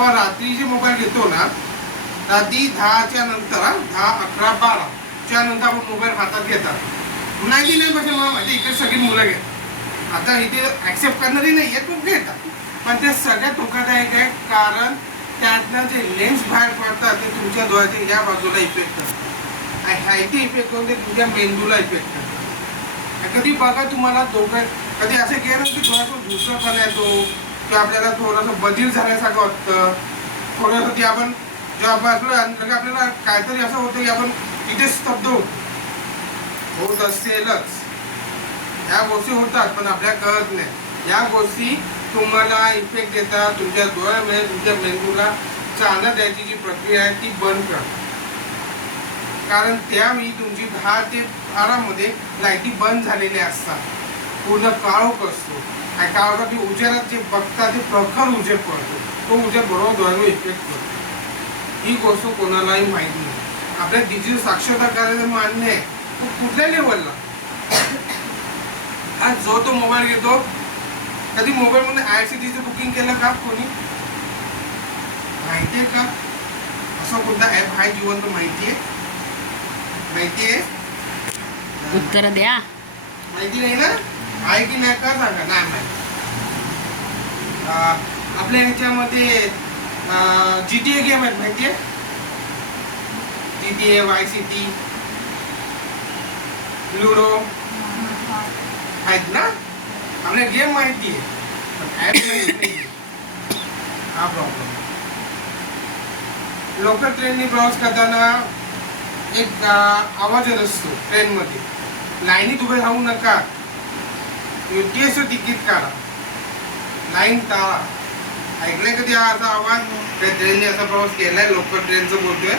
जेव्हा रात्री जे मोबाईल घेतो ना, रात्री 10च्या नंतर 10, 11, 12च्या नंतर आपण मोबाईल हातात घेतात. नाही म्हणजे मला माहिती इकडे सगळी मुलं घेतात. आता इथे ॲक्सेप्ट करणारी नाही आहेत पण घेतात. पण ते सगळ्यात धोकादायक आहे, कारण त्यातनं जे लेन्स बाहेर पडतात ते तुमच्या डोळ्याच्या या बाजूला इफेक्ट करतात आणि हायटी इफेक्ट करून ते तुमच्या मेंदूला इफेक्ट करतात. कधी बघा तुम्हाला डोक्यात कधी असं गेलं की डोळ्यातून धुसरपणा येतो किंवा आपल्याला थोडंसं बधीर झाल्यासारखं वाटतं, थोडंसं की आपण जेव्हा आपल्याला काहीतरी असं होतं की आपण तिथे स्तब्ध होत असेलच. ह्या गोष्टी होतात पण आपल्याला कळत नाही. या गोष्टी तुम्हाला इफेक्ट देतात, तुमच्या डोळ्यामध्ये तुमच्या मेंदूला चालना द्यायची जी प्रक्रिया आहे ती बंद करा. कारण त्यावेळी तुमची 10 ते 12मध्ये लाईटी बंद झालेल्या असतात, पूर्ण काळोख असतो आणि काळोखात उजेडात जे बघतात ते प्रखर उजेड पडतो, तो उजेड बरोबर डोळ्यावर इफेक्ट करतो. ही गोष्ट कोणालाही माहीत नाही. आपल्या डिजिटल साक्षरता करायचं मान्य आहे, कुठल्या लेवलला आज जो तो मोबाईल घेतो. कधी मोबाईलमध्ये IRCTC बुकिंग केलं का कोणी? माहिती आहे का? असं कोणता ॲप आहे जिवंत? माहिती आहे? उत्तर द्या. माहिती नाही ना? आहे की नाही का सांगा. नाही माहिती. आपल्या ह्याच्यामध्ये GTA गेम आहेत, माहिती आहे? GTA, Vice City, लुडो आहेत ना? आपल्या गेम माहिती आहे पण ॲप माहिती नाही. हा प्रॉब्लेम. लोकल ट्रेननी प्रवास करताना एक आवाज येत असतो ट्रेनमध्ये, लाईनीत उभे राहू नका, योग्यचं तिकीट काढा, लाईन टाळा. ऐकलंय कधी हा असा आवाज? त्या ट्रेनने असा प्रवास केलाय, लोकल ट्रेनचं बोलतोय.